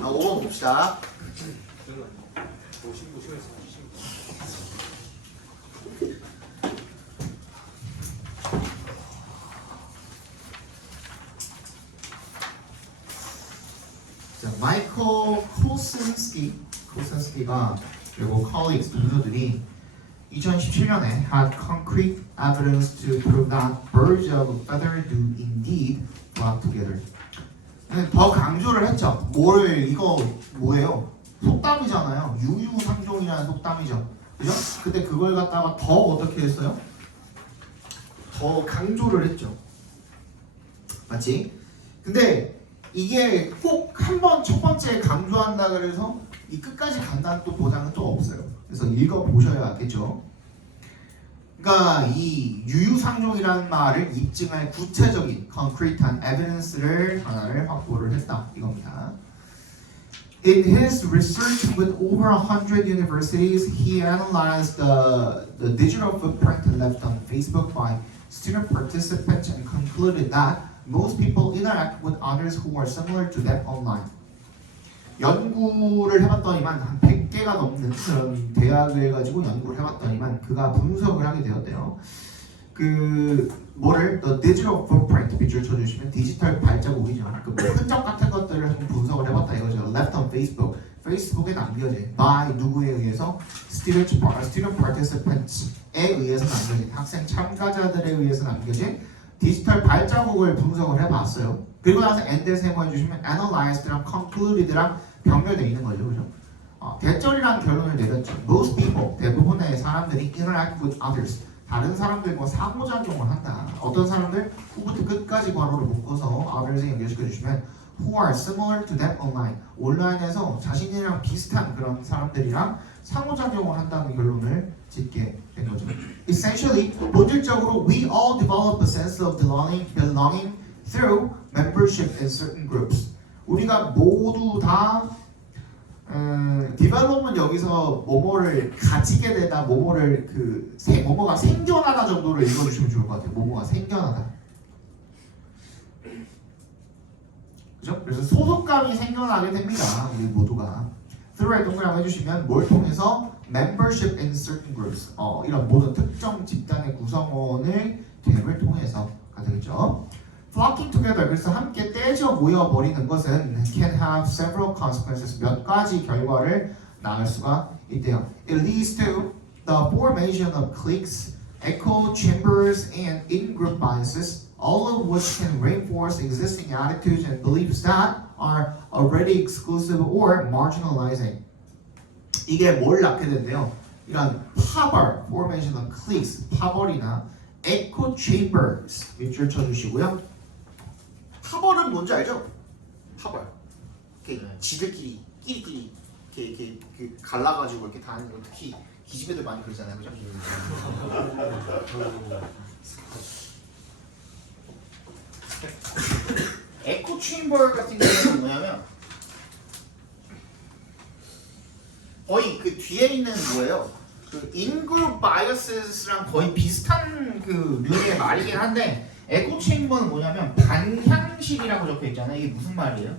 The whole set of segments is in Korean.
5번 봅시다. 자, 마이클 코슨스키가 그리고 colleagues 동료들이 2017년에 had concrete evidence to prove that birds of a feather do indeed flock together. 더 강조를 했죠. 이거 뭐예요? 속담이잖아요. 유유상종이라는 속담이죠. 그죠? 근데 그걸 갖다가 더 어떻게 했어요? 더 강조를 했죠. 맞지? 근데 이게 꼭 한 번 첫 번째 강조한다 그래서 이 끝까지 간다는 또 보장은 또 없어요. 그래서 읽어보셔야 알겠죠. 그러니까 이 유유상종이라는 말을 입증할 구체적인 concrete한 evidence를 하나를 확보를 했다 이겁니다. In his research with over 100 universities, he analyzed the digital footprint left on Facebook by student participants and concluded that most people interact with others who are similar to them online. 연구를 해봤더니만 한 100개가 넘는 그런 대학을 가지고 연구를 해봤더니만 그가 분석을 하게 되었대요. The digital footprint 밑줄 쳐주시면 디지털 발자국이죠. 흔적 같은 것들을 한번 분석을 해봤다 이거죠. Left on Facebook, 페이스북에 남겨진 by 누구에 의해서 student participants에 의해서 남겨진 학생 참가자들에 의해서 남겨진 디지털 발자국을 분석을 해봤어요. 그리고 나서 end에 세모해주시면 analyzed랑 concluded랑 병렬되어 있는 거죠, 그죠? 대절이라는 결론을 내렸죠. Most people, 대부분의 사람들이 interact with others, 다른 사람들과 상호작용을 한다. 어떤 사람들? 후부터 끝까지 괄호를 묶어서 others에 연결시켜 주시면 who are similar to them online, 온라인에서 자신이랑 비슷한 그런 사람들이랑 상호작용을 한다는 결론을 짓게 된 거죠. Essentially, 본질적으로 we all develop a sense of belonging through membership in certain groups. 우리가 모두 다 develop은 여기서 뭐뭐를 가지게 되다, 뭐뭐가 생겨나다 정도로 읽어주시면 좋을 것 같아요. 뭐뭐가 생겨나다. 그죠? 그래서 소속감이 생겨나게 됩니다. 우리 모두가. through에 동그라미 해주시면 뭘 통해서 membership in certain groups. 이런 모든 특정 집단의 구성원을 됨을 통해서가 되겠죠. Flocking together, 그래서 함께 떼져 모여버리는 것은 can have several consequences, 몇 가지 결과를 낳을 수가 있대요. It leads to the formation of cliques, echo chambers, and in-group biases, all of which can reinforce existing attitudes and beliefs that are already exclusive or marginalizing. 이게 뭘 낳게 된대요? 이런 파벌, formation of cliques, 파벌이나 echo chambers 밑줄 쳐주시고요. 파벌은 뭔지 알죠? 파벌. 이렇게 지들끼리 끼리끼리 이렇게 갈라가지고 이렇게 다니는 거 특히 기집애들 많이 그러잖아요, 그죠? 에코 체인버 같은 경우는 뭐냐면 거의 그 뒤에 있는 뭐예요? 그 인그룹 바이어스랑 거의 비슷한 그 류의 말이긴 한데. 에코 체인버는 뭐냐면 반향식이라고 적혀 있잖아요. 이게 무슨 말이에요?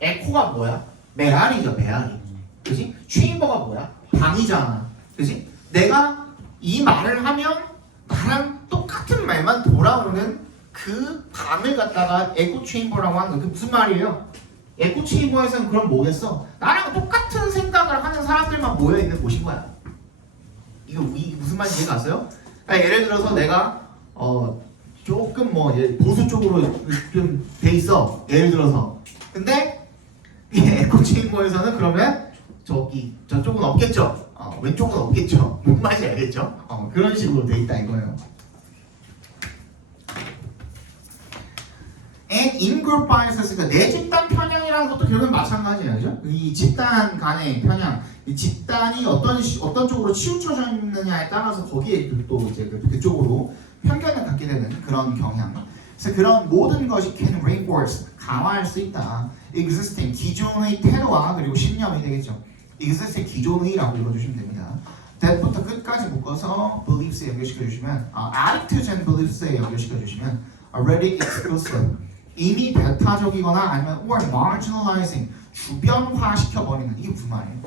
에코가 뭐야? 메아리죠, 메아리. 그지? 체인버가 뭐야? 방이잖아. 그지? 내가 이 말을 하면 나랑 똑같은 말만 돌아오는 그 방을 갖다가 에코 체인버라고 하는 거. 그게 무슨 말이에요? 에코 체인버에서는 그럼 뭐겠어? 나랑 똑같은 생각을 하는 사람들만 모여 있는 곳인 거야. 이거 무슨 말인지 이해 갔어요? 그러니까 예를 들어서 내가 조금 보수 쪽으로 좀 돼 있어. 예를 들어서. 근데 이 에코 체인버에서는 그러면 저쪽은 없겠죠. 왼쪽은 없겠죠. 뭔 말인지 알겠죠? 그런 식으로 돼 있다 이거예요. And in-group biases, 그러니까 내 집단 편향이라는 것도 결국은 마찬가지예요, 그죠? 이 집단 간의 편향, 이 집단이 어떤 쪽으로 치우쳐져 있느냐에 따라서 거기에 또 이제 그쪽으로 편견을 갖게 되는 그런 경향. 그래서 그런 모든 것이 can reinforce, 강화할 수 있다. existing, 기존의 태도와 그리고 신념이 되겠죠. existing, 기존의라고 읽어주시면 됩니다. that부터 끝까지 묶어서 beliefs에 연결시켜 주시면 attitudes and beliefs에 연결시켜 주시면 already exclusive, 이미 배타적이거나 아니면 or marginalizing 주변화 시켜버리는. 이게 무슨 말이에요?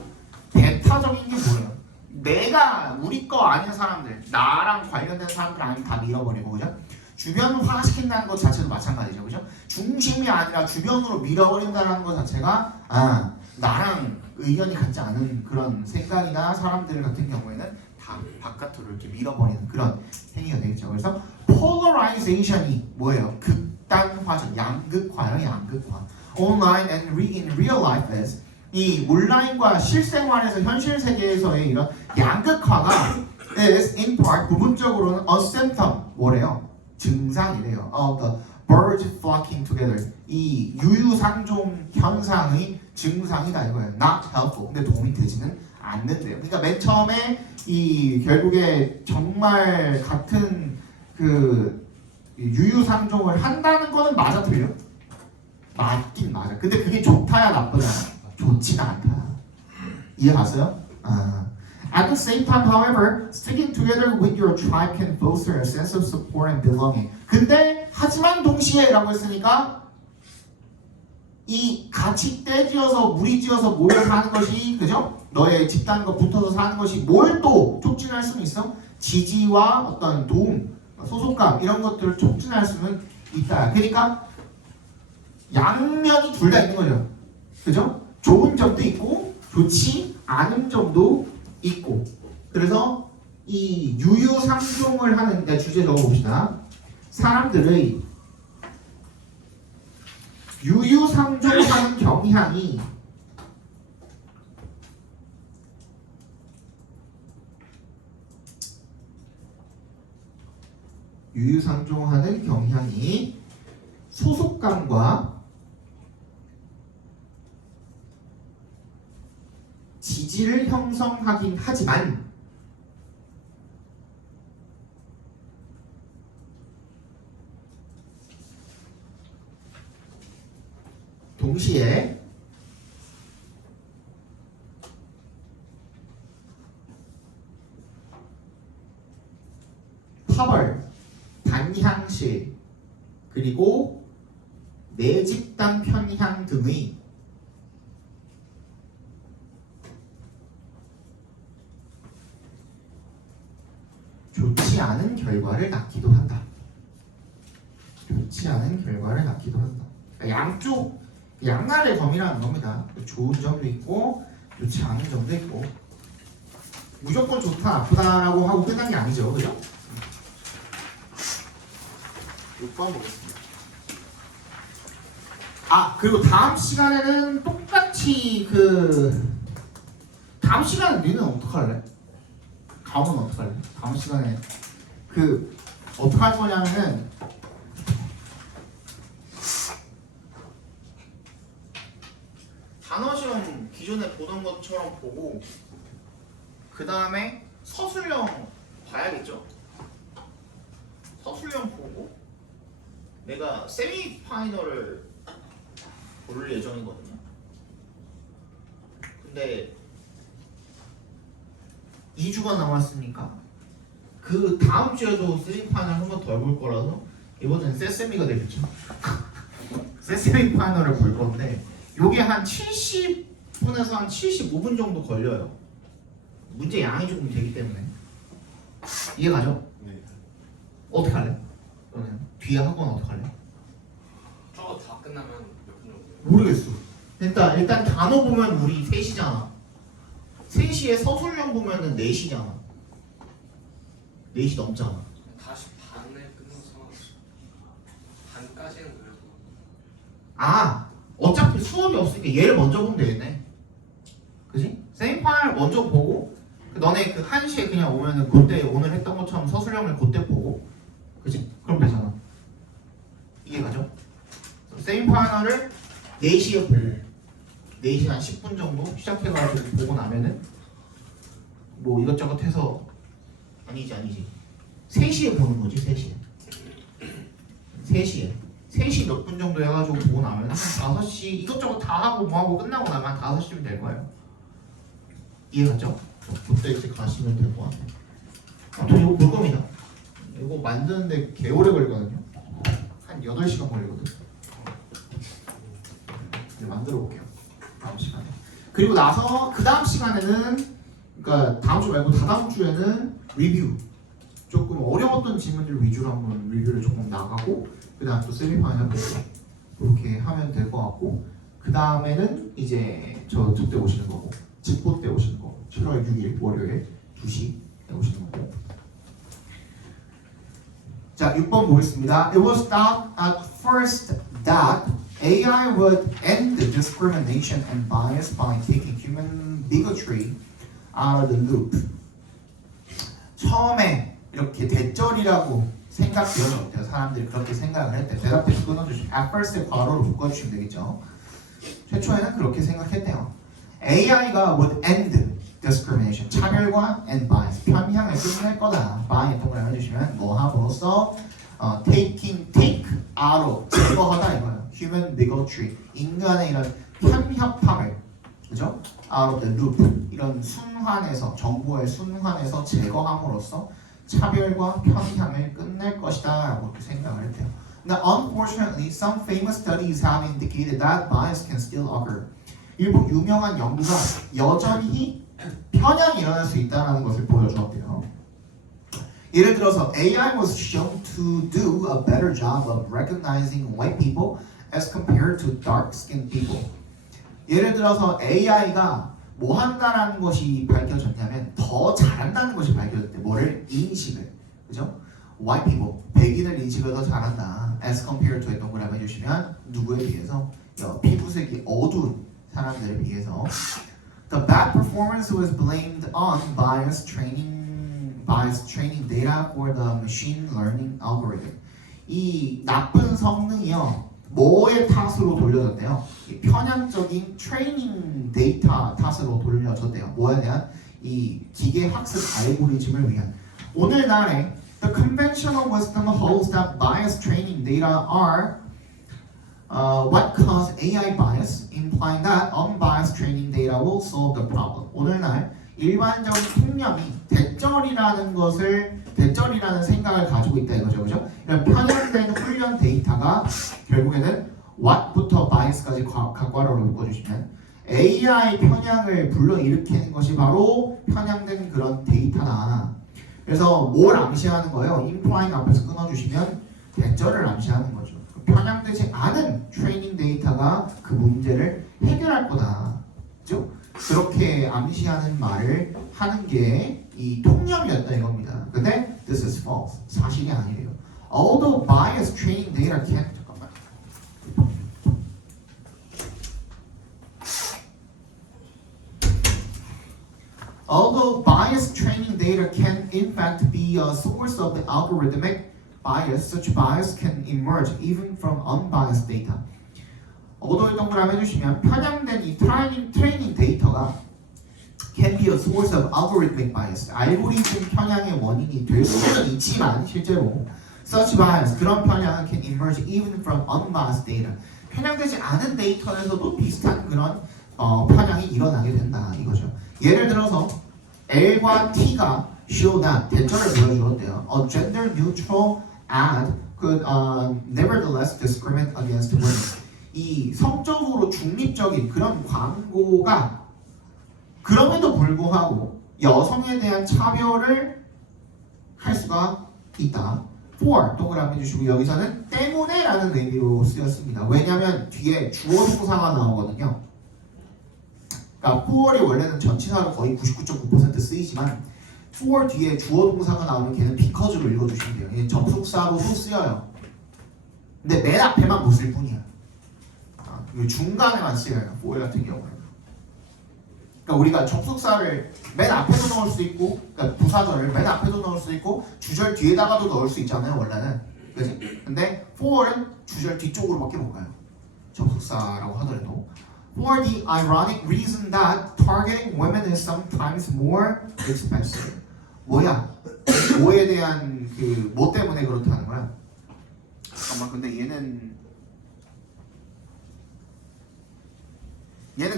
배타적인 게 뭐예요? 내가 우리 거 아닌 사람들, 나랑 관련된 사람들 아니면 다 밀어버리고, 그죠? 주변화 시킨다는 것 자체도 마찬가지죠, 그죠? 중심이 아니라 주변으로 밀어버린다는 것 자체가 나랑 의견이 같지 않은 그런 생각이나 사람들 같은 경우에는 다 바깥으로 이렇게 밀어버리는 그런 행위가 되겠죠. 그래서 polarization이 뭐예요? 극단화죠. 양극화요, 양극화. Online and in real life is 이 온라인과 실생활에서 현실 세계에서의 이런 양극화가 is in part 부분적으로는 a symptom 뭐래요? 증상이래요. Of the birds flocking together 이 유유상종 현상의 증상이다 이거예요. Not helpful. 근데 도움이 되지는 않는데요. 그러니까 맨 처음에 이 결국에 정말 같은 그 유유상종을 한다는 거는 맞아 틀려? 맞긴 맞아. 근데 그게 좋다야 나쁘다야? 좋지는 않다. 이해갔어요? At the same time, however, sticking together with your tribe can foster a sense of support and belonging. 근데 하지만 동시에라고 했으니까 이 같이 떼지어서 무리지어서 모여 사는 것이 그죠? 너의 집단과 붙어서 사는 것이 뭘 또 촉진할 수는 있어? 지지와 어떤 도움, 소속감 이런 것들을 촉진할 수는 있다. 그러니까 양면이 둘 다 있는 거죠. 그죠? 좋은 점도 있고 좋지 않은 점도 있고. 그래서 이 유유상종을 하는 주제 적어봅시다. 사람들의 유유상종하는 경향이 소속감과 지지를 형성하긴 하지만 동시에 파벌, 단향실, 그리고 내집단 편향 등의 좋지 않은 결과를 낳기도 한다. 좋지 않은 결과를 낳기도 한다. 그러니까 양쪽 양날의 검이라는 겁니다. 좋은 점도 있고 좋지 않은 점도 있고 무조건 좋다 나쁘다라고 하고 끝난 게 아니죠, 그죠? 6번 보겠습니다. 그리고 다음 시간에는 똑같이 다음 시간에 너는 어떡할래? 다음은 어떡할래? 다음 시간에 어떡할 거냐면은 단어 시험 기존에 보던 것처럼 보고 그 다음에 서술형 봐야겠죠? 서술형 보고 내가 세미 파이널을 볼 예정이거든요. 근데 2주가 남았으니까 그 다음 주에도 세미 파이널 한 번 더 볼 거라서 이번엔 세세미가 되겠죠. 세세미 파이널을 볼 건데 요게 한 70분에서 한 75분 정도 걸려요. 문제 양이 조금 되기 때문에. 이해가죠? 네. 어떻게 할래? 너는 뒤에 학원 어떻게 할래? 저거 다 끝나면 몇 분 정도? 모르겠어. 일단 단어 보면 우리 3시잖아. 3시에 서술형 보면은 4시잖아. 4시 넘잖아. 다시 반에 끝나서 반까지는 그래도 어차피 수업이 없으니까 얘를 먼저 보면 되겠네. 그지? 세미파이널 먼저 보고 너네 1시에 그냥 오면은 그때 오늘 했던 것처럼 서술형을 그때 보고 그지? 그럼 되잖아. 이해가죠? 세미파이널을 4시에 보고 4시 한 10분 정도 시작해가지고 보고 나면은 뭐 이것저것 해서 아니지 3시에 보는 거지. 3시에 몇 분 정도 해가지고 보고 나면 한 5시 이것저것 다 하고 뭐하고 끝나고 나면 한 5시면 될 거예요. 이해갔죠? 그때 이제 가시면 될 것 같아요. 아무튼 이거 볼 겁니다. 이거 만드는데 개오래 걸리거든요. 한 8시간 걸리거든. 만들어 볼게요. 다음 시간에. 그리고 나서 그 다음 시간에는 그러니까 다음 주 말고 다다음 주에는 리뷰. 조금 어려웠던 질문들 위주로 한번 리뷰를 조금 나가고 그 다음 또 세미파이널 보고 그렇게 하면 될 것 같고 그 다음에는 이제 저때 오시는 거고 직보 때 오시는 거고 7월 6일 월요일 2시에 오시는 거고 자 6번 보겠습니다. It was thought at first that AI would end the discrimination and bias by taking human bigotry out of the loop. 처음에 이렇게 대절이라고 생각되어서 어때요? 사람들이 그렇게 생각을 했대요. 대답해서 끊어주시면 at first에 괄호로 묶어주시면 되겠죠. 최초에는 그렇게 생각했대요. AI가 would end discrimination, 차별과 and bias, 편향을 끝낼 거다. by 동그라미 해주시면 뭐 함으로써 take out of, 제거하다 이거예요. human bigotry, 인간의 이런 편협함을 그죠? out of the loop, 이런 순환에서, 정보의 순환에서 제거함으로써 차별과 편향을 끝낼 것이다 라고 그렇게 생각을 했대요. Now, unfortunately, some famous studies have indicated that bias can still occur. 일부 유명한 연구가 여전히 편향이 일어날 수 있다는 것을 보여주었대요. 예를 들어서 AI was shown to do a better job of recognizing white people as compared to dark-skinned people. 예를 들어서 AI가 뭐 한다라는 것이 밝혀졌냐면 더 잘한다는 것이 밝혀졌대. 뭐를? 인식을. 그죠? White people, 백인을 인식을 더 잘한다. As compared to에 동그라미 해주시면 누구에 비해서? 피부색이 어두운 사람들에 비해서. The bad performance was blamed on biased training data for the machine learning algorithm. 이 나쁜 성능이요. 뭐의 탓으로 돌려졌대요? 이 편향적인 트레이닝 데이터 탓으로 돌려졌대요. 뭐에 대한? 이 기계 학습 알고리즘을 위한. 오늘날에 the conventional wisdom holds that biased training data are what cause AI bias, implying that unbiased training data will solve the problem. 오늘날 일반적인 통념이 대절이라는 생각을 가지고 있다 이거죠, 그죠? 이런 편향된 훈련 데이터가 결국에는 what부터 bias까지 각괄호로 묶어주시면 AI 편향을 불러일으키는 것이 바로 편향된 그런 데이터다. 그래서 뭘 암시하는 거예요? implying 앞에서 끊어주시면 대절을 암시하는 거죠. 편향되지 않은 트레이닝 데이터가 그 문제를 해결할 거다. 그죠? 그렇게 암시하는 말을 하는 게 이 통념이었다 이겁니다. 근데 this is false. 사실이 아니래요. Although biased training data can 잠깐만. Although biased training data can in fact be a source of the algorithmic bias, such bias can emerge even from unbiased data. although 동그라미 해주시면 편향된 이 트레이닝 데이터가 can be a source of algorithmic bias. 알고리즘 편향의 원인이 될 수는 있지만 실제로 such bias, 그런 편향은 can emerge even from unbiased data. 편향되지 않은 데이터에서도 비슷한 그런 편향이 일어나게 된다 이거죠. 예를 들어서 L과 T가 show that 대절을 보여주었대요. A gender neutral ad could nevertheless discriminate against women. 이 성적으로 중립적인 그런 광고가 그럼에도 불구하고 여성에 대한 차별을 할 수가 있다. for 동그라미 주시고 여기서는 때문에라는 의미로 쓰였습니다. 왜냐하면 뒤에 주어 동사가 나오거든요. 그러니까 for이 원래는 전치사로 거의 99.9% 쓰이지만 for 뒤에 주어 동사가 나오면 걔는 because로 읽어주시면 돼요. 얘 접속사로도 쓰여요. 근데 맨 앞에만 못 쓸 뿐이야. 중간에만 쓰여요. for 같은 경우는. 그러니까 우리가 접속사를 맨 앞에도 넣을 수 있고, 그러니까 부사절을 맨 앞에도 넣을 수 있고, 주절 뒤에다가도 넣을 수 있잖아요, 원래는. 그지? 근데 for는 주절 뒤쪽으로밖에 못 가요. 접속사라고 하더라도. For the ironic reason that targeting women is sometimes more expensive. 뭐야? 뭐에 대한 뭐 때문에 그렇다는 거야? 잠깐만, 근데 얘는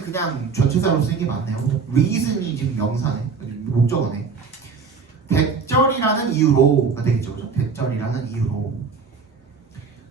그냥 전체사로 쓰는 게 맞네요. reason이 지금 명사네, 목적어네. 대절이라는 이유로가 되겠죠, 그죠? 대절이라는 이유로.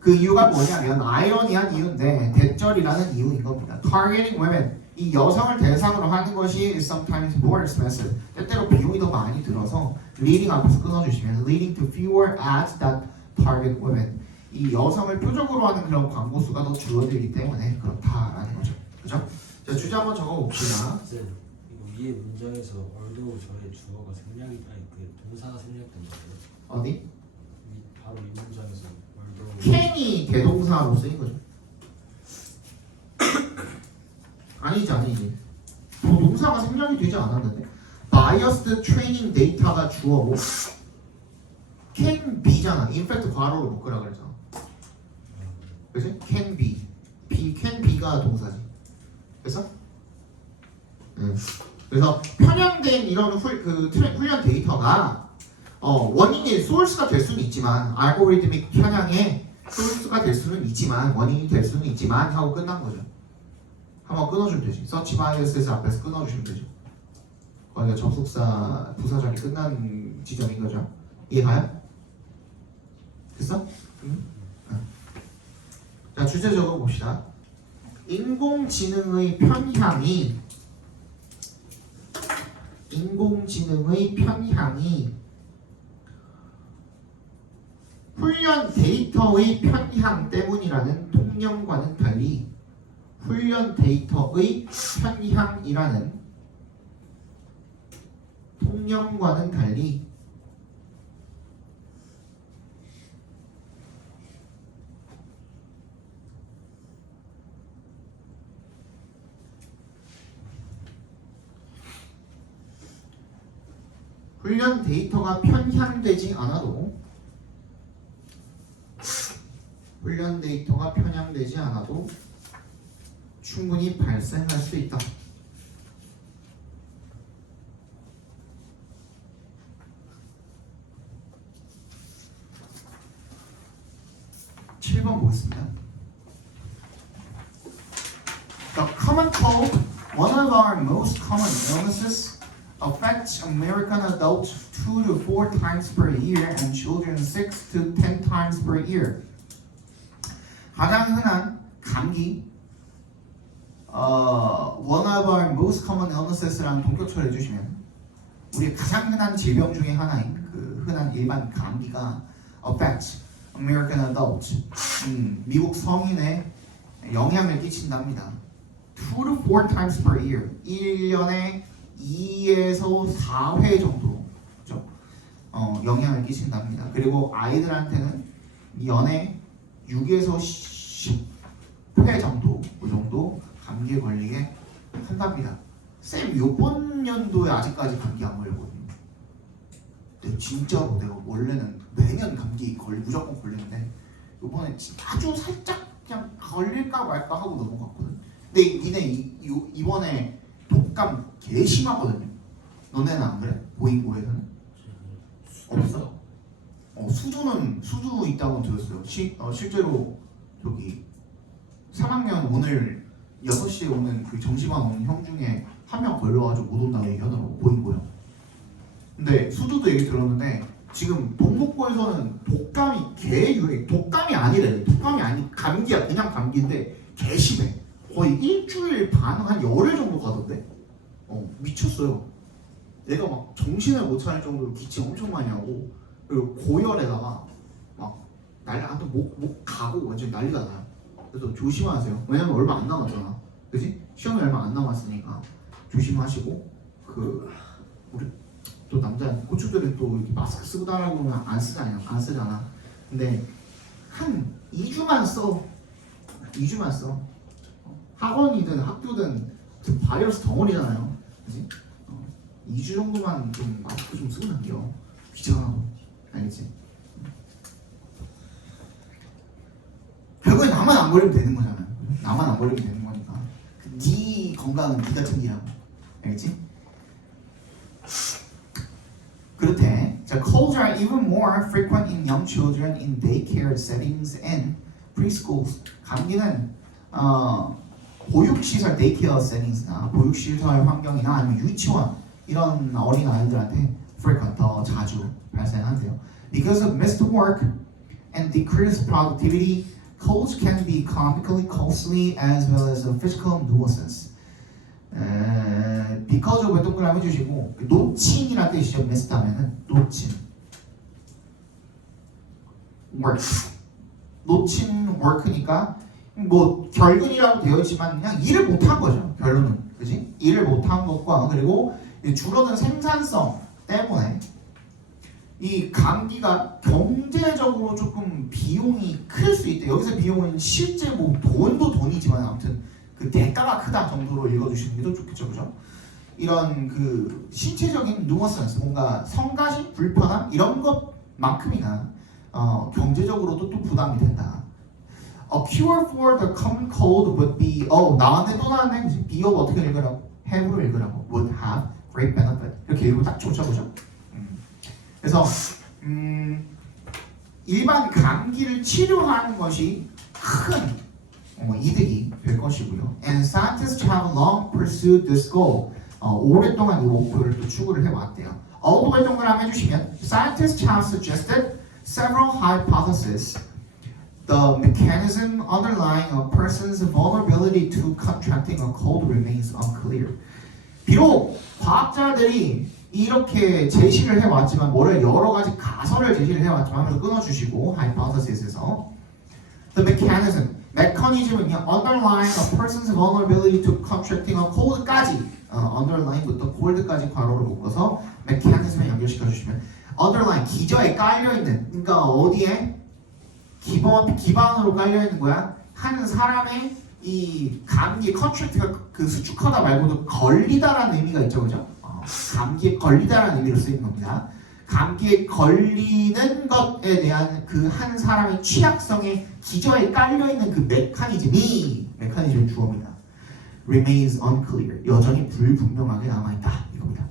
그 이유가 뭐냐면 아이러니한 이유인데 대절이라는 이유인 겁니다. Targeting women 이 여성을 대상으로 하는 것이 is sometimes more expensive. 때때로 비용이 더 많이 들어서 leading 앞에서 끊어주시면 leading to fewer ads that target women. 이 여성을 표적으로 하는 그런 광고 수가 더 줄어들기 때문에 그렇다라는 거죠. 그죠? 자 주제 한번 적어봅시다. 쌤, 이거 위에 문장에서 얼도 저의 주어가 생략이 아니 그 동사가 생략된 거예요. 어디? 바로 이 문장에서 얼도 can이 대동사로 쓰인 거죠. 아니지. 동사가 생략이 되지 않았는데 biased training data가 주어고 can be잖아. in fact 괄호로 묶으라 그랬잖아. 그치? can be can be가 동사지. 그래서 그래서 편향된 이런 훈련 데이터가 원인의 소스가 될 수는 있지만 알고리즘이 편향의 소스가 될 수는 있지만 원인이 될 수는 있지만 하고 끝난 거죠. 한번 끊어주면 되지. 서치 바이어스에서 앞에서 끊어주시면 되죠. 거기가 접속사 부사절이 끝난 지점인 거죠. 이해가요? 됐어? 자 주제 적어봅시다. 인공지능의 편향이 훈련 데이터의 편향 때문이라는 통념과는 달리 훈련 데이터의 편향이라는 통념과는 달리 훈련 데이터가 편향되지 않아도 충분히 발생할 수 있다. (7번) 보겠습니다. The common cold, one of our most common illnesses, affects American adults 2 to 4 times per year and children 6 to 10 times per year. 가장 흔한 감기, one of our most common illnesses라는 본격처를 해주시면 우리 가장 흔한 질병 중에 하나인 그 흔한 일반 감기가 affects American adults, 미국 성인에 영향을 끼친답니다. 2 to 4 times per year, 1년에 2에서 4회 정도 그렇죠? 영향을 끼친답니다. 그리고 아이들한테는 연에 6에서 10회 정도 그 정도 감기에 걸리게 한답니다. 쌤 요번 연도에 아직까지 감기 안 걸렸거든요. 근데 진짜로 내가 원래는 매년 감기 무조건 걸리는데 요번에 아주 살짝 그냥 걸릴까 말까 하고 넘어갔거든. 근데 니네 이번에 독감 개 심하거든요. 너네는 안 그래? 보잉고에서는? 없어? 수두 있다고 들었어요. 실제로 저기 3학년 오늘 6시에 오는 그 정시반 오는 형 중에 한 명 걸려가지고 못 온다고 얘기하더라고. 보잉고요. 근데 수두도 얘기 들었는데 지금 동목고에서는 독감이 개 유행. 독감이 아니래. 독감이 아니 감기야. 그냥 감기인데 개 심해. 거의 일주일 반, 한 열흘 정도 가던데? 미쳤어요. 내가 막 정신을 못 차릴 정도로 기침 엄청 많이 하고 그리고 고열에다가 막 아무튼 목 가고 완전 난리가 나요. 그래서 조심하세요. 왜냐면 얼마 안 남았잖아. 그지? 시험이 얼마 안 남았으니까 조심하시고 우리 또 남자 고추들은 또 이렇게 마스크 쓰고 다니고 보면 안 쓰잖아. 근데 한 2주만 써. 2주만 써. 학원이든 학교든 그 바이러스 덩어리잖아요. 그지? 2주 정도만 좀 마스크 좀 쓰고 남겨. 귀찮아. 알겠지? 결국에 나만 안 걸리면 되는 거잖아. 나만 안 걸리면 되는 거니까. 네 건강은 네가 챙기라고. 알겠지? 그렇대. 자, colds are even more frequent in young children in daycare settings and preschools. 감기는 보육시설 daycare settings나 보육시설 환경이나 아니면 유치원 이런 어린 아이들한테 frequent 더 자주 발생한대요. Because of missed work and decreased productivity, colds can be comically costly as well as a physical nuisance. because of 동그라미 해주시고 놓친이라는 뜻이죠. missed 하면은 놓친 work 놓친 work니까 뭐 결근이라고 되어 있지만 그냥 일을 못한 거죠. 결론은 그지? 일을 못한 것과 그리고 줄어든 생산성 때문에 이 감기가 경제적으로 조금 비용이 클 수 있대. 여기서 비용은 실제 뭐 돈도 돈이지만 아무튼 그 대가가 크다 정도로 읽어주시는 게 더 좋겠죠, 그죠? 이런 그 신체적인 누워센스, 뭔가 성가심, 불편함 이런 것만큼이나 경제적으로도 또 부담이 된다. A cure for the common cold would be 나왔네 또 나왔네 be of 어떻게 읽으라고? have로 읽으라고 would have great benefit 이렇게 읽으면 딱 좋죠, 그죠? 그래서 일반 감기를 치료하는 것이 큰 이득이 될 것이고요. And scientists have long pursued this goal. 오랫동안 이 목표를 또 추구를 해왔대요. 어도 동그라미 해주시면 Scientists have suggested several hypotheses. The mechanism underlying a person's vulnerability to contracting a cold remains unclear. 비록 과학자들이 이렇게 제시를 해왔지만 뭐를 여러 가지 가설을 제시를 해왔지만 한번 끊어주시고 hypothesis에서 the mechanism 메커니즘은요 underlying a person's vulnerability to contracting a cold까지 underlying부터 cold까지 괄호를 묶어서 mechanism에 연결시켜 주시면 underlying 기저에 깔려 있는 그러니까 어디에 기반으로 깔려 있는 거야 한 사람의 이 감기 contract가 그 수축하다 말고도 걸리다라는 의미가 있죠, 그죠? 감기에 걸리다라는 의미로 쓰이는 겁니다. 감기에 걸리는 것에 대한 그 한 사람의 취약성의 기저에 깔려있는 그 메커니즘이 주어입니다. remains unclear. 여전히 불분명하게 남아있다. 이겁니다.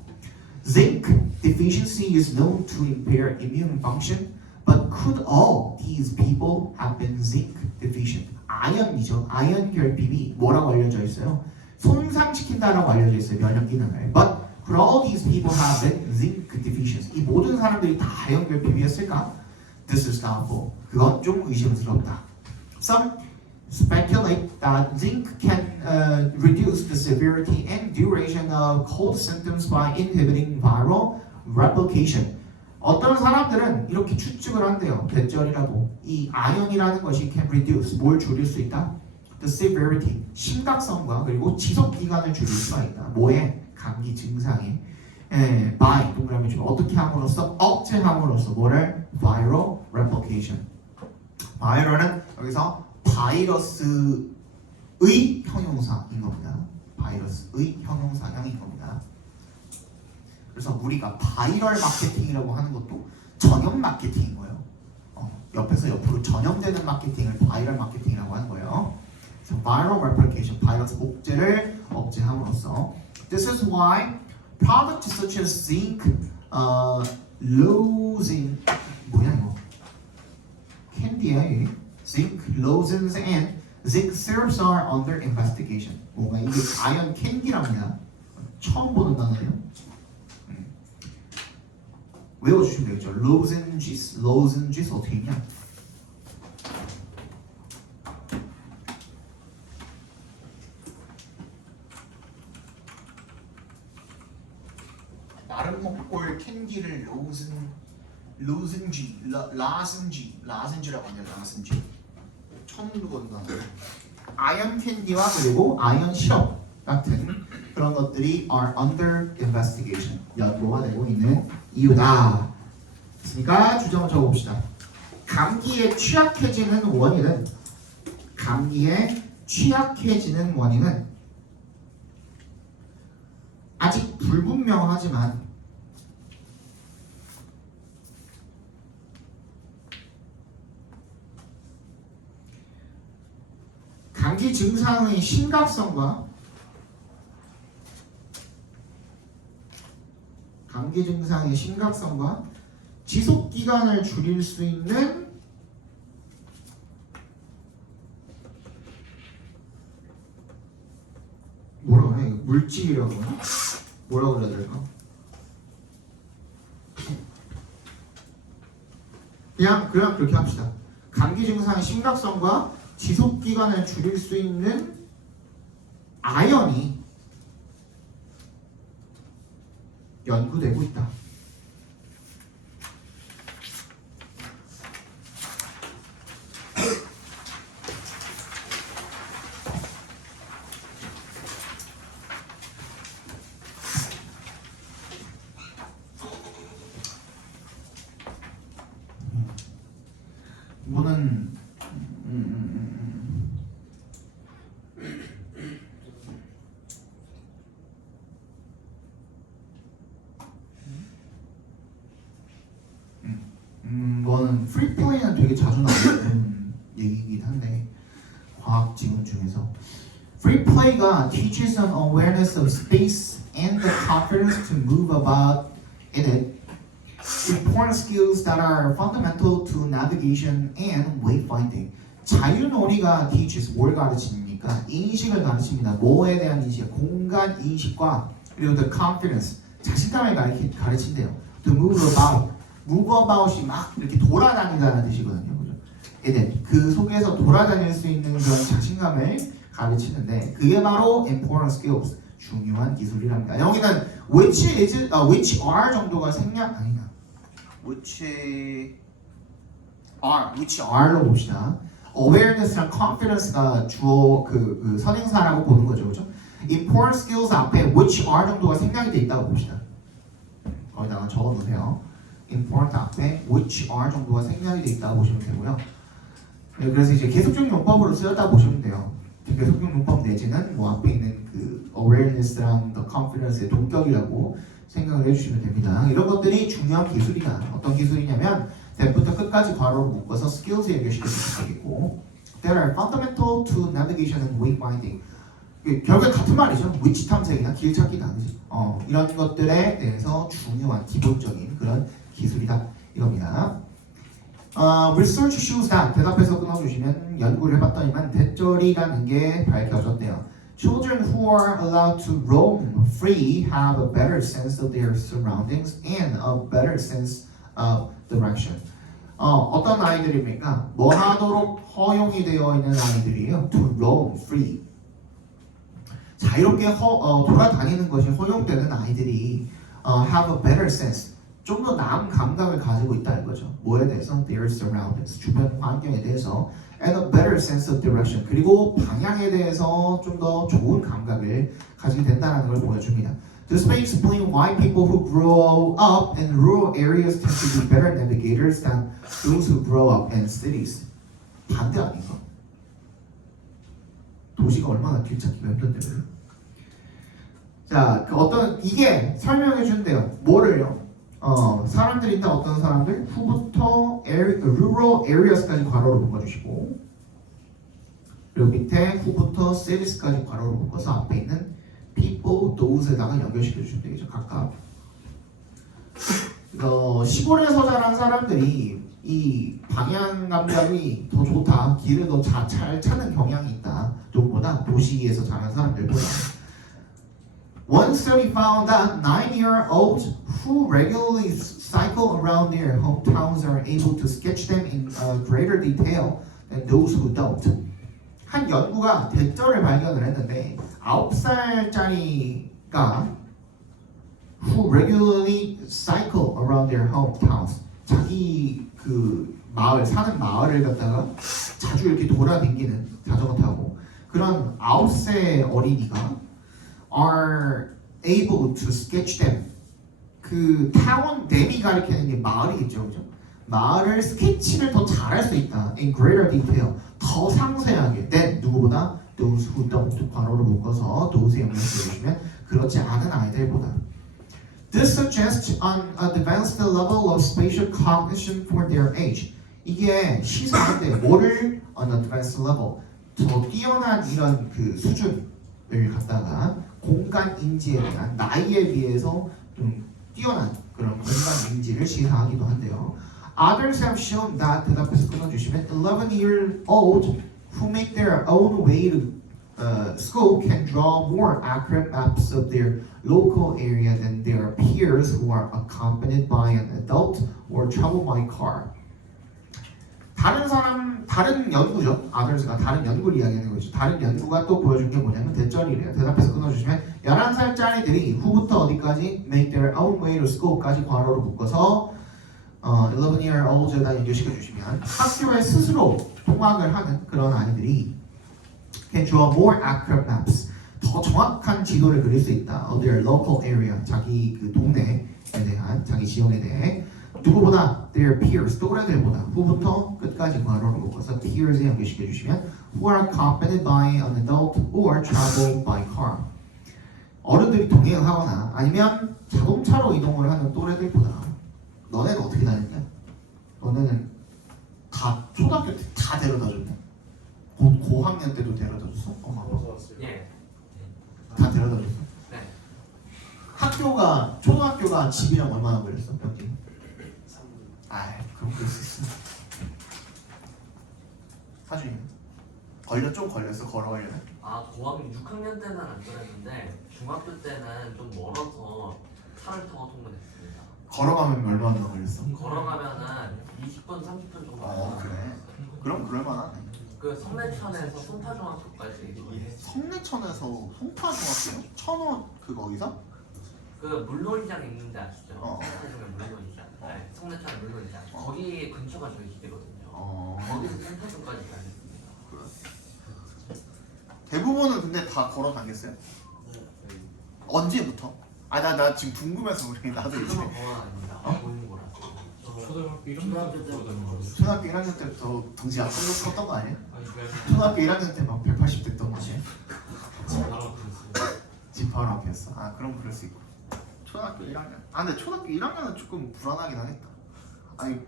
Zinc deficiency is known to impair immune function, but could all these people have been zinc deficient? 아연이죠. 아연 결핍이 뭐라고 알려져 있어요? 손상시킨다라고 알려져 있어요. 면역 기능을. But could all these people have been zinc deficient? 이 모든 사람들이 다 아연 결핍이었을까? This is doubtful. 그건 좀 의심스럽다. Some speculate that zinc can reduce the severity and duration of cold symptoms by inhibiting viral replication. 어떤 사람들은 이렇게 추측을 한대요. 대절이라고. 이 아연이라는 것이 can reduce, 뭘 줄일 수 있다? The severity, 심각성과 그리고 지속 기간을 줄일 수가 있다. 뭐에? 감기 증상에. by, 동그라미 주면 어떻게 함으로써? 억제함으로써 뭐를? viral replication. viral은 여기서 바이러스의 형용사인 겁니다. 바이러스의 형용사형인 겁니다. 그래서 우리가 바이럴 마케팅이라고 하는 것도 전염 마케팅인 거예요. 옆에서 옆으로 전염되는 마케팅을 바이럴 마케팅이라고 하는 거예요. 그래서 viral replication, 바이러스 복제를 억제함으로써 This is why products such as zinc, losing 뭐냐 이거? 캔디야 zinc, lozenges and zinc syrups are under investigation. 뭔가 이게 아연 캔디랍니다. 처음 보는 단어예요. 외워주시면 되겠죠. lozenges, lozenges 어떻게 읽냐? 마른 목골 캔디를 라센지라고 하냐 라센지. 처음 보는 단어. 아연 캔디와 그리고 아연 시럽 같은 그런 것들이 are under investigation. 연구가 되고 있는 이유다. 그러니까 주제를 적어봅시다. 감기에 취약해지는 원인은 아직 불분명하지만 감기 증상의 심각성과 지속 기간을 줄일 수 있는 뭐라고 해? 물질이라고 하나? 뭐라고 그래야 될까? 그냥 그렇게 합시다. 감기 증상의 심각성과 지속 기간을 줄일 수 있는 아연이 연구되고 있다. 이거는 이거는 프리플레이는 되게 자주 나오는 얘기이긴 한데 과학 지문 중에서 프리플레이가 teaches an awareness of space and the confidence to move about in it. Important skills that are fundamental to navigation and wayfinding. 자유놀이가 teaches 뭘 가르칩니까? 인식을 가르칩니다. 뭐에 대한 인식? 공간 인식과 그리고 the confidence 자신감을 가르친대요. To move about, move about이 막 이렇게 돌아다닌다는 뜻이거든요. 그죠? 그 속에서 돌아다닐 수 있는 그런 자신감을 가르치는데 그게 바로 important skills 중요한 기술이랍니다. 여기는 which are 정도가 생략 아니다. which are로 봅시다. awareness랑 confidence가 주어 그 선행사라고 보는 거죠, 그렇죠? important skills 앞에 which are 정도가 생략이 돼 있다고 봅시다. 거기다가 적어놓으세요. important 앞에 which are 정도가 생략이 돼 있다고 보시면 되고요. 네, 그래서 이제 계속적 용법으로 쓰였다 보시면 돼요. 계속적 용법 내지는 뭐 앞에 있는 그 awareness랑 the confidence의 동격이라고 생각을 해주시면 됩니다. 이런 것들이 중요한 기술이다. 어떤 기술이냐면 대부터 끝까지 괄호로 묶어서 skills에 연결시켜 주시면 되겠고 That are fundamental to navigation and wayfinding. 결국에 같은 말이죠. 위치 탐색이나 길 찾기다. 이런 것들에 대해서 중요한 기본적인 그런 기술이다. 이겁니다. Research shows that 대답해서 끊어주시면 연구를 해봤더니만 대절이라는 게 밝혀졌대요. Children who are allowed to roam free have a better sense of their surroundings and a better sense of direction. 어떤 아이들입니까? 뭐 하도록 허용이 되어 있는 아이들이에요. To roam free. 자유롭게 돌아다니는 것이 허용되는 아이들이 have a better sense. 좀 더 나은 감각을 가지고 있다는 거죠. 뭐에 대해서? Their surroundings. 주변 환경에 대해서. And a better sense of direction. 그리고 방향에 대해서 좀 더 좋은 감각을 가지게 된다는 걸 보여줍니다. This may explain why people who grow up in rural areas tend to be better navigators than those who grow up in cities. 반대 아닌가? 도시가 얼마나 길 찾기가 힘든데요. 자, 이게 설명해 준대요. 뭐를요? 사람들인데 어떤 사람들? 후부터 rural areas까지 괄호로 묶어주시고 그리고 밑에 후부터 cities까지 괄호로 묶어서 앞에 있는 people, those에다가 연결시켜 주시면 되겠죠. 각각 시골에서 자란 사람들이 이 방향 감각이 더 좋다, 길을 더 잘 찾는 경향이 있다 쪽보다 도시에서 자란 사람들보다 One study found that 9-year-olds who regularly cycle around their hometowns are able to sketch them in greater detail than those who don't. 한 연구가 대절을 발견을 했는데 9살짜리가 who regularly cycle around their hometowns 자기 그 마을 사는 마을을 갖다가 자주 이렇게 돌아다니는 자전거 타고 그런 9세 어린이가 are able to sketch them. 그 타운 댐이 가리키는 게 마을이겠죠, 그죠? 마을을 스케치를 더 잘할 수 있다. In greater detail. 더 상세하게. than 누구보다 those who don't. 괄호로 묶어서 those에 연결해 주시면 그렇지 않은 아이들보다. This suggests an advanced level of spatial cognition for their age. 이게 시사한데 뭐를 on advanced level 더 뛰어난 이런 그 수준을 갖다가 공간 인지에 대한 나이에 비해서 좀 뛰어난 그런 공간 인지를 시사하기도 한데요. Others have shown that 대답해서 끊어주시면 11-year-old who make their own way to school can draw more accurate maps of their local area than their peers who are accompanied by an adult or travel by car. 다른 다른 연구죠. others가 다른 연구를 이야기하는 거죠. 다른 연구가 또 보여준 게 뭐냐면 대절이래요. 대답해서 끊어주시면 11살짜리들이 후부터 어디까지 make their own way to school까지 괄호로 묶어서 11-year-olds에다 연결시켜 주시면 학교에 스스로 통학을 하는 그런 아이들이 can draw more accurate maps. 더 정확한 지도를 그릴 수 있다. of their local area. 자기 그 동네에 대한 자기 지역에 대해 누구보다 their peers 또래들보다 후부터 끝까지 괄호를 묶어서 peers에 연결시켜 주시면 who are accompanied by an adult or travel by car. 어른들이 동행하거나 아니면 자동차로 이동을 하는 또래들보다 너네는 어떻게 다녔냐? 너네는 다 초등학교 때 다 데려다 줬네? 고학년 때도 데려다 줬어? 엄마 아빠 예. 다 데려다 줬어? 네. 학교가 초등학교가 집이랑 얼마나 걸렸어? 평균? 아이 그럼 그럴 수 있어. 사준이 좀 걸렸어 걸어가려면? 아, 고학년 6학년 때는 안 그랬는데 중학교 때는 좀 멀어서 차를 타고 통근했습니다. 걸어가면 얼마나 걸렸어? 걸어가면은 20분, 30분 정도. 그래. 그럼 그럴만하네. 그 성내천에서 송파중학교까지. 성내천에서 송파중학교? 천원 그 거기서? 그 물놀이장 있는데 아시죠? 어. 송파중에 물놀이장. 네, 성내천 물놀이장. 어. 거기 근처가 저희 집이거든요. 거기서 송파중까지 다녔습니다. 대부분은 근데 다 걸어 다녔어요? 언제부터? 나 지금 궁금해서 그래. 나도 이제 지금은 공원 아닙니다. 보이는 거라서. 초등학교 1학년 때부터 다녔는데 초등학교 1학년 때부터 덩치 약간 컸던 거 아니야? 아니 그냥 초등학교 1학년 때 막 180 됐던 거 아니야? 바로 앞에 있어요. 집 바로 앞이었어. 그럼 그럴 수 있고. 초등학교 1학년. 근데 초등학교 1학년은 조금 불안하긴 하겠다. 아니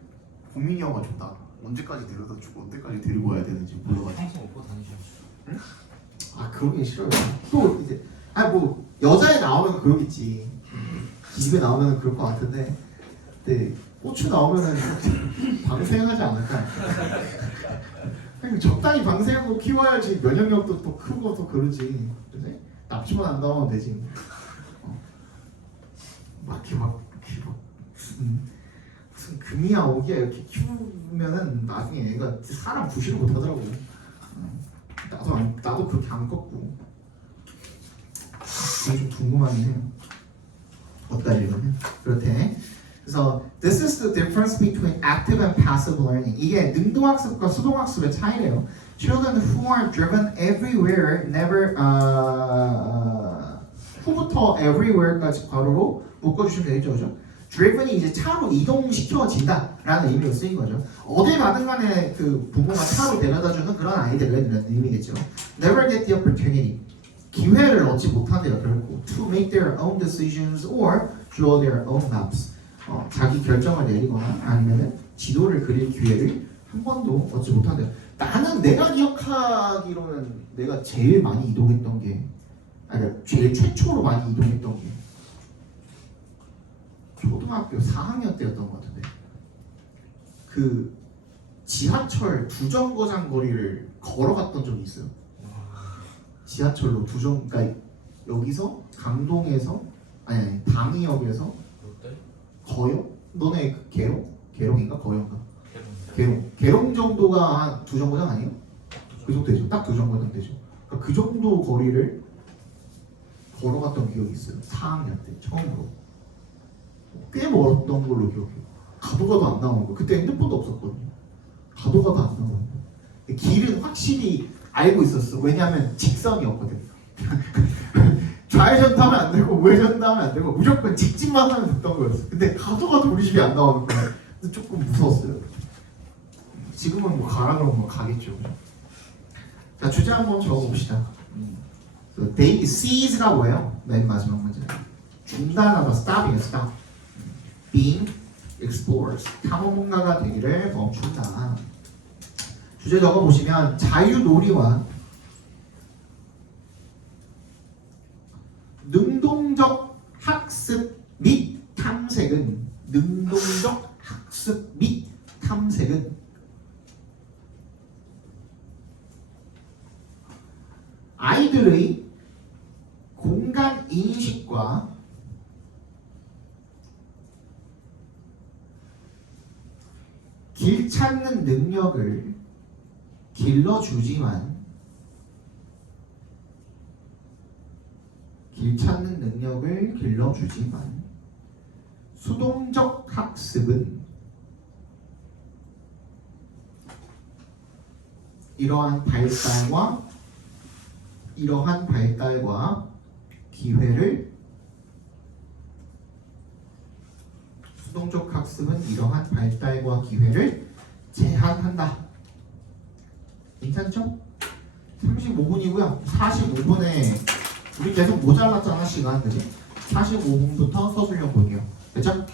국민이 형아 좀 나 언제까지 데려다 주고 언제까지 데리고 와야 되는지 몰라가지고. 항상 업고 다니셨어요. 그런 게 싫어요. 또 이제 뭐 여자에 나오면 그러겠지. 집에 나오면 그럴 것 같은데, 근데 고추 나오면은 방생하지 않을까? 그냥 적당히 방생하고 키워야지 면역력도 또 크고 또 그러지. 그지? 납치만 안 나오면 되지. 무슨 금이야 오기야 이렇게 키우면은 나중에 애가 사람 부시를 못 하더라고. 나도 그렇게 안 컸고. 그게 좀 궁금하긴 해요. 어디까지 읽으면 그렇대. 그래서 this is the difference between active and passive learning. 이게 능동학습과 수동학습의 차이래요. Children who are driven everywhere never 후부터 everywhere까지 괄호로 묶어주시면 되겠죠, 그죠? driven이 이제 차로 이동시켜진다라는 의미로 쓰인 거죠. 어딜 가든 간에 그 부모가 차로 데려다주는 그런 아이들이라는 의미겠죠. Never get the opportunity. 기회를 얻지 못한대요, 결국. To make their own decisions or draw their own maps. 자기 결정을 내리거나 아니면은 지도를 그릴 기회를 한 번도 얻지 못한대요. 나는 내가 기억하기로는 내가 제일 많이 이동했던 게, 그러니까 제일 최초로 많이 이동했던 게 초등학교 4학년 때였던 것 같은데, 그 지하철 두 정거장 거리를 걸어갔던 적이 있어요. 지하철로 그러니까 여기서 강동에서 아니 당이역에서 롯데? 거영? 너네 그 계룡인가 거영가? 계룡 정도가 한 두 정거장 아니에요? 그 정도 되죠. 딱 두 정거장 되죠. 그러니까 그 정도 거리를 걸어갔던 기억이 있어요. 4학년 때 처음으로. 꽤 멀었던 걸로 기억해요. 가도 안 나오는 거. 그때 핸드폰도 없었거든요. 가도 안 나오는 거. 길은 확실히 알고 있었어. 왜냐하면 직선이었거든. 좌회전도 하면 안 되고 우회전도 하면 안 되고 무조건 직진만 하면 됐던 거였어. 근데 가도 우리 집이 안 나오는 거야. 그래서 조금 무서웠어요. 지금은 뭐 가라 그러면 뭐 가겠죠. 자, 주제 한번 적어봅시다. They seiz라고 해요. 맨 마지막 문제. 중단하다, stop이에요. stop. Being explorers. 탐험가가 되기를 멈춘다. 주제 적어보시면 자유놀이와 능동적 학습 및 탐색은 아이들의 공간 인식과 길 찾는 능력을 길러주지만 길 찾는 능력을 길러주지만 수동적 학습은 이러한 발달과 기회를 수동적 학습은 이러한 발달과 기회를 제한한다. 괜찮죠? 35분이고요. 45분에 우리 계속 모자랐잖아 시간, 그지? 45분부터 서술형 볼게요. 됐죠?